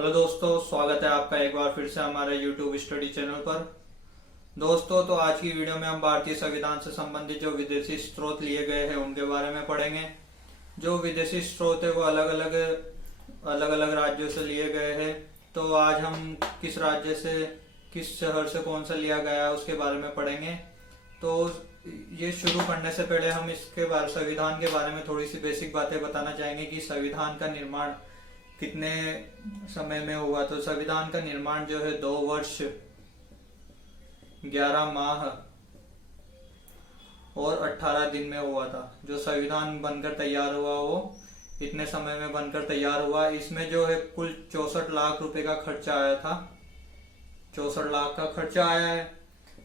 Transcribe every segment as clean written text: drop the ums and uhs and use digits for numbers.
Hello दोस्तों, स्वागत है आपका एक बार फिर से हमारे YouTube स्टडी चैनल पर। दोस्तों, तो आज की वीडियो में हम भारतीय संविधान से संबंधित जो विदेशी स्रोत लिए गए हैं उनके बारे में पढ़ेंगे। जो विदेशी स्रोत है वो अलग अलग राज्यों से लिए गए हैं। तो आज हम किस राज्य से, किस शहर से कौन सा लिया गया है उसके बारे में पढ़ेंगे। तो ये शुरू करने से पहले हम इसके बारे संविधान के बारे में थोड़ी सी बेसिक बातें बताना चाहेंगे कि संविधान का निर्माण कितने समय में हुआ। तो संविधान का निर्माण जो है 2 वर्ष 11 माह और 18 दिन में हुआ था। जो संविधान बनकर तैयार हुआ वो इतने समय में बनकर तैयार हुआ। इसमें जो है कुल 64 लाख रुपए का खर्चा आया था। 64 लाख का खर्चा आया है।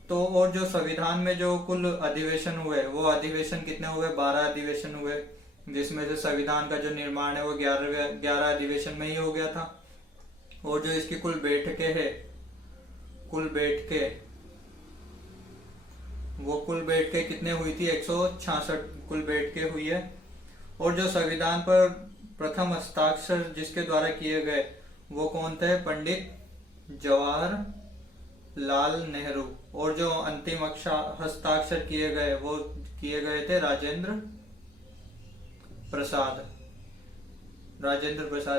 तो और जो संविधान में जो कुल अधिवेशन हुए वो अधिवेशन कितने हुए, 12 अधिवेशन हुए, जिसमें से संविधान का जो निर्माण है वो 11 अधिवेशन में ही हो गया था। और जो इसकी कुल बैठकें कितने हुई थी, 166 कुल बैठकें हुई है। और जो संविधान पर प्रथम हस्ताक्षर जिसके द्वारा किए गए वो कौन थे, पंडित जवाहरलाल नेहरू। और जो अंतिम हस्ताक्षर किए गए वो किए गए थे राजेंद्र प्रसाद।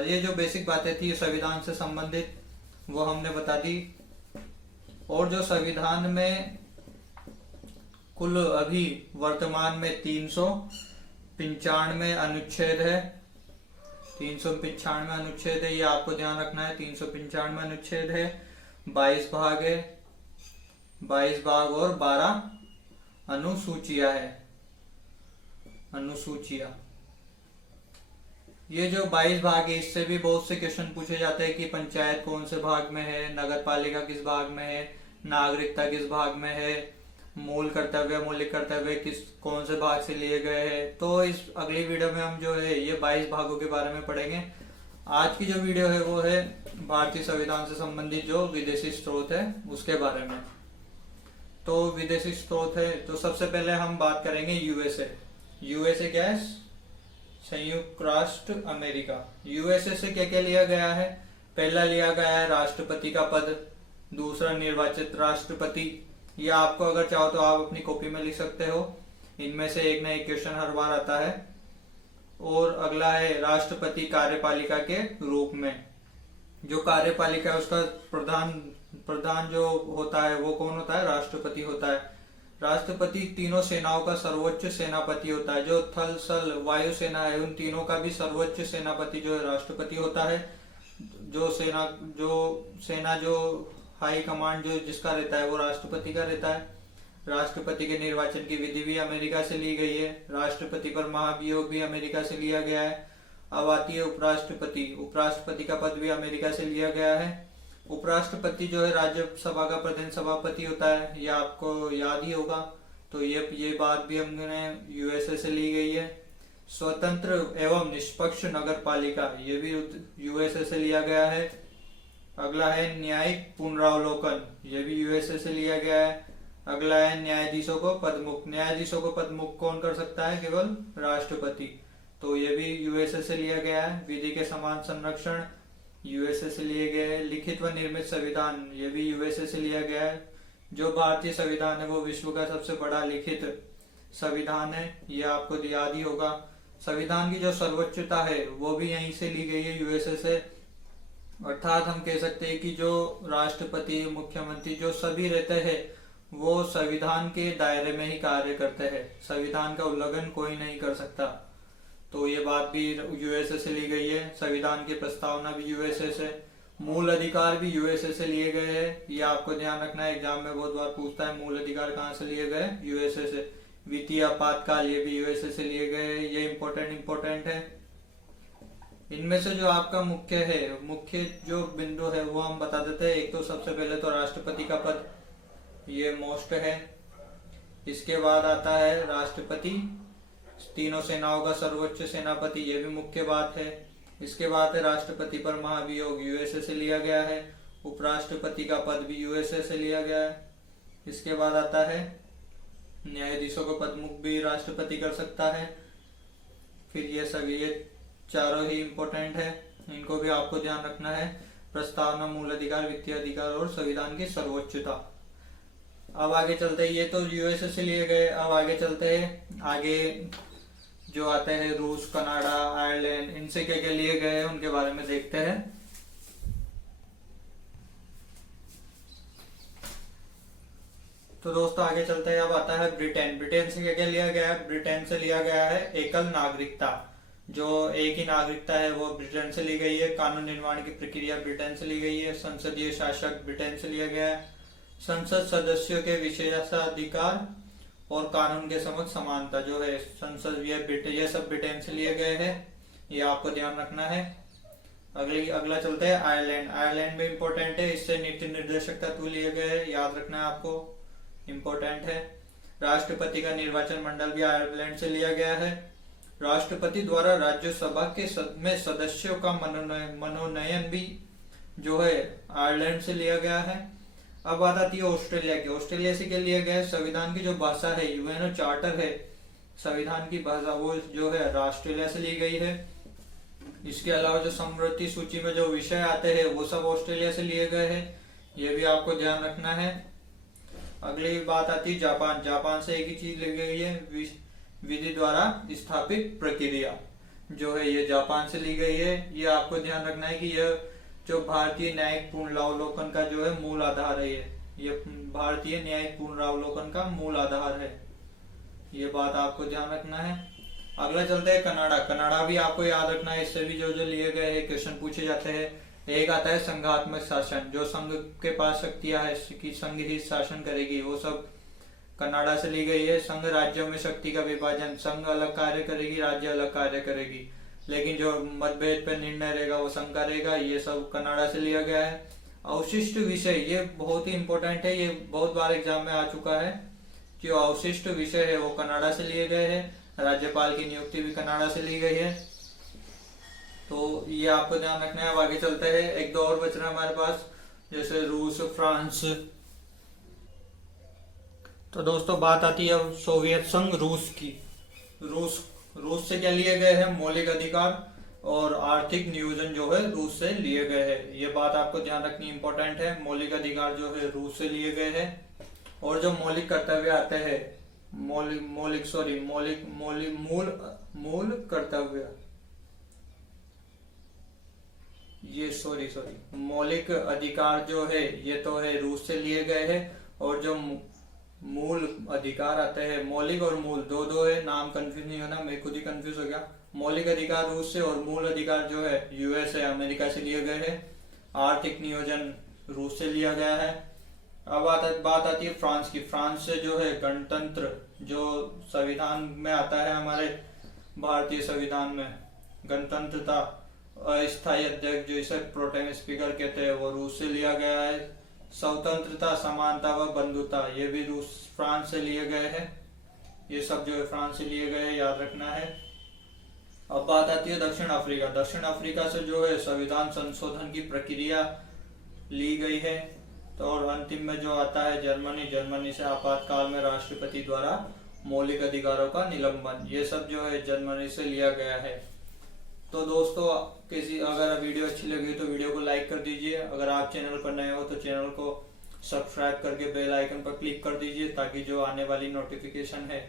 ये जो बेसिक बातें थी संविधान से संबंधित वो हमने बता दी। और जो संविधान में कुल अभी वर्तमान में 395 अनुच्छेद है। 395 अनुच्छेद है, ये आपको ध्यान रखना है। 395 अनुच्छेद है, 22 भाग है, 22 भाग और 12 अनुसूचियां है। ये जो 22 भाग है इससे भी बहुत से क्वेश्चन पूछे जाते हैं कि पंचायत कौन से भाग में है, नगर पालिका किस भाग में है, नागरिकता किस भाग में है, मूल कर्तव्य मौलिक कर्तव्य किस कौन से भाग से लिए गए हैं। तो इस अगली वीडियो में हम जो है ये 22 भागों के बारे में पढ़ेंगे। आज की जो वीडियो है वो है भारतीय संविधान से संबंधित जो विदेशी स्रोत है उसके बारे में। तो विदेशी स्रोत है तो सबसे पहले हम बात करेंगे यूएसए क्या है, संयुक्त राष्ट्र अमेरिका। यूएसए से क्या क्या लिया गया है, पहला लिया गया है राष्ट्रपति का पद, दूसरा निर्वाचित राष्ट्रपति। ये आपको अगर चाहो तो आप अपनी कॉपी में लिख सकते हो, इनमें से एक ना एक क्वेश्चन हर बार आता है। और अगला है राष्ट्रपति कार्यपालिका के रूप में। जो कार्यपालिका है उसका प्रधान जो होता है वो कौन होता है, राष्ट्रपति होता है। राष्ट्रपति तीनों सेनाओं का सर्वोच्च सेनापति होता है। जो थल सल वायु सेना है उन तीनों का भी सर्वोच्च सेनापति जो है राष्ट्रपति होता है। जो सेना जो हाई कमांड जो जिसका रहता है वो राष्ट्रपति का रहता है। राष्ट्रपति के निर्वाचन की विधि भी अमेरिका से ली गई है। राष्ट्रपति पर महाभियोग भी अमेरिका से लिया गया है। अब आती है उपराष्ट्रपति का पद भी अमेरिका से लिया गया है। उपराष्ट्रपति जो है राज्यसभा का प्रधान सभापति होता है, ये आपको याद ही होगा। तो ये बात भी हमने यूएसए से ली गई है। स्वतंत्र एवं निष्पक्ष नगर पालिका, ये भी यूएसए से लिया गया है। अगला है न्यायिक पुनरावलोकन, ये भी यूएसए से लिया गया है। अगला है न्यायाधीशों को पदमुक्त कौन कर सकता है, केवल राष्ट्रपति। तो ये भी यूएसए से लिया गया है। विधि के समान संरक्षण यूएसए से लिए गए। लिखित व निर्मित संविधान, ये भी यूएसए से लिया गया है। जो भारतीय संविधान है वो विश्व का सबसे बड़ा लिखित संविधान है, ये आपको याद ही होगा। संविधान की जो सर्वोच्चता है वो भी यहीं से ली गई है, यूएसए से। अर्थात हम कह सकते हैं कि जो राष्ट्रपति मुख्यमंत्री जो सभी रहते हैं वो संविधान के दायरे में ही कार्य करते हैं। संविधान का उल्लंघन कोई नहीं कर सकता। तो ये बात भी यूएसए से ली गई है। संविधान की प्रस्तावना भी यूएसए से। मूल अधिकार भी यूएसए से लिए गए हैं, ये आपको ध्यान रखना है। एग्जाम में बहुत बार पूछता है मूल अधिकार कहाँ से लिए गए, यूएसए से। वित्तीय आपातकाल, ये भी यूएसए से लिए गए हैं। ये इम्पोर्टेंट है। इनमें से जो आपका मुख्य जो बिंदु है वो हम बता देते हैं। एक तो सबसे पहले तो राष्ट्रपति का पद, ये मोस्ट है। इसके बाद आता है राष्ट्रपति, तीनों सेनाओं का सर्वोच्च सेनापति, ये भी मुख्य बात है। इसके बाद है राष्ट्रपति पर महाभियोग, यूएसए से लिया गया है। उपराष्ट्रपति का पद भी यूएसए से लिया गया है। इसके बाद आता है न्यायाधीशों को पदमुक्त भी राष्ट्रपति कर सकता है। फिर ये चारों ही इम्पोर्टेंट है, इनको भी आपको ध्यान रखना है। प्रस्तावना, मूल अधिकार, वित्तीय अधिकार और संविधान की सर्वोच्चता। अब आगे चलते हैं, ये तो यूएसए से लिए गए। अब आगे चलते हैं, आगे जो आते हैं रूस, कनाडा, आयरलैंड, इनसे क्या क्या लिए गए हैं उनके बारे में देखते हैं। तो दोस्तों आगे चलते हैं। अब आता है ब्रिटेन। ब्रिटेन से क्या क्या लिया गया है? ब्रिटेन से लिया गया है एकल नागरिकता, जो एक ही नागरिकता है वो ब्रिटेन से ली गई है। कानून निर्माण की प्रक्रिया ब्रिटेन से ली गई है। संसदीय शासक ब्रिटेन से लिया गया है। संसद सदस्यों के विशेषाधिकार और कानून के समक्ष समानता जो है संसद, ये सब ब्रिटेन से लिए गए हैं, ये आपको ध्यान रखना है। अगला चलते हैं आयरलैंड। आयरलैंड में इंपॉर्टेंट है, इससे नीति निर्देशक तत्व लिए गए हैं, याद रखना है आपको, इंपॉर्टेंट है। राष्ट्रपति का निर्वाचन मंडल भी आयरलैंड से लिया गया है। राष्ट्रपति द्वारा राज्यसभा के में सदस्यों का मनोनयन भी जो है आयरलैंड से लिया गया है। अब बात आती है ऑस्ट्रेलिया की। ऑस्ट्रेलिया से क्या लिया गया है? संविधान की जो भाषा है, यूएनओ चार्टर है, संविधान की भाषा वो जो है ऑस्ट्रेलिया से ली गई है। इसके अलावा जो समवर्ती सूची में जो विषय आते हैं वो सब ऑस्ट्रेलिया से लिए गए हैं, ये भी आपको ध्यान रखना है। अगली बात आती है जापान। जापान से एक ही चीज ली गई है, विधि द्वारा स्थापित प्रक्रिया जो है ये जापान से ली गई है। ये आपको ध्यान रखना है कि यह जो भारतीय न्यायिक पुनरावलोकन का जो है मूल आधार है, ये भारतीय न्यायिक पुनरावलोकन का मूल आधार है, ये बात आपको ध्यान रखना है। अगला चलते हैं कनाडा। कनाडा भी आपको याद रखना है, इससे भी जो जो लिए गए हैं क्वेश्चन पूछे जाते हैं। एक आता है संघात्मक शासन, जो संघ के पास शक्तियां है कि संघ ही शासन करेगी, वो सब कनाडा से ली गई है। संघ राज्यों में शक्ति का विभाजन, संघ अलग कार्य करेगी, राज्य अलग कार्य करेगी, लेकिन जो मतभेद पर निर्णय रहेगा वो संघ का रहेगा, ये सब कनाडा से लिया गया है। अवशिष्ट विषय, ये बहुत ही इंपॉर्टेंट है, ये बहुत बार एग्जाम में आ चुका है। जो अवशिष्ट विषय है वो कनाडा से लिए गए हैं। राज्यपाल की नियुक्ति भी कनाडा से ली गई है, तो ये आपको ध्यान रखना है। अब आगे चलते हैं, एक दो और बच रहा है हमारे पास, जैसे रूस, फ्रांस। तो दोस्तों बात आती है अब सोवियत संघ रूस की। रूस से क्या लिए गए हैं? मौलिक अधिकार और आर्थिक नियोजन जो है रूस से लिए गए हैं, ये बात आपको ध्यान रखनी इंपॉर्टेंट है। मौलिक अधिकार जो है रूस से लिए गए हैं, और जो मौलिक कर्तव्य आते हैं, मूल कर्तव्य, ये मौलिक अधिकार जो है ये तो है रूस से लिए गए हैं, और जो मूल अधिकार आते हैं, मौलिक और मूल दो है, नाम कंफ्यूज नहीं होना, मैं खुद ही कंफ्यूज हो गया। मौलिक अधिकार रूस से और मूल अधिकार जो है यूएसए, अमेरिका से लिए गए हैं। आर्थिक नियोजन रूस से लिया गया है। अब बात आती है फ्रांस की। फ्रांस से जो है गणतंत्र, जो संविधान में आता है, हमारे भारतीय संविधान में गणतंत्रता, अस्थायी अध्यक्ष जो इसे प्रोटेम स्पीकर कहते हैं, वो रूस से लिया गया है। स्वतंत्रता, समानता व बंधुता, ये भी फ्रांस से लिए गए हैं। ये सब जो है फ्रांस से लिए गए हैं, याद रखना है। अब बात आती है दक्षिण अफ्रीका। दक्षिण अफ्रीका से जो है संविधान संशोधन की प्रक्रिया ली गई है। तो और अंतिम में जो आता है जर्मनी से आपातकाल में राष्ट्रपति द्वारा मौलिक अधिकारों का निलंबन, ये सब जो है जर्मनी से लिया गया है। तो दोस्तों अगर वीडियो अच्छी लगी तो वीडियो को लाइक कर दीजिए। अगर आप चैनल पर नए हो तो चैनल को सब्सक्राइब करके बेल आइकन पर क्लिक कर दीजिए, ताकि जो आने वाली नोटिफिकेशन है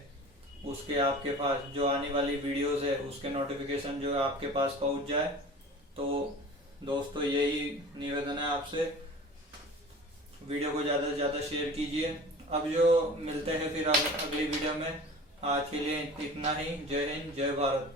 उसके आपके पास, जो आने वाली वीडियोस है उसके नोटिफिकेशन जो है आपके पास पहुंच जाए। तो दोस्तों यही निवेदन है आपसे, वीडियो को ज़्यादा से ज़्यादा शेयर कीजिए। अब जो मिलते हैं फिर अगली वीडियो में, आज के लिए इतना ही। जय हिंद, जय भारत।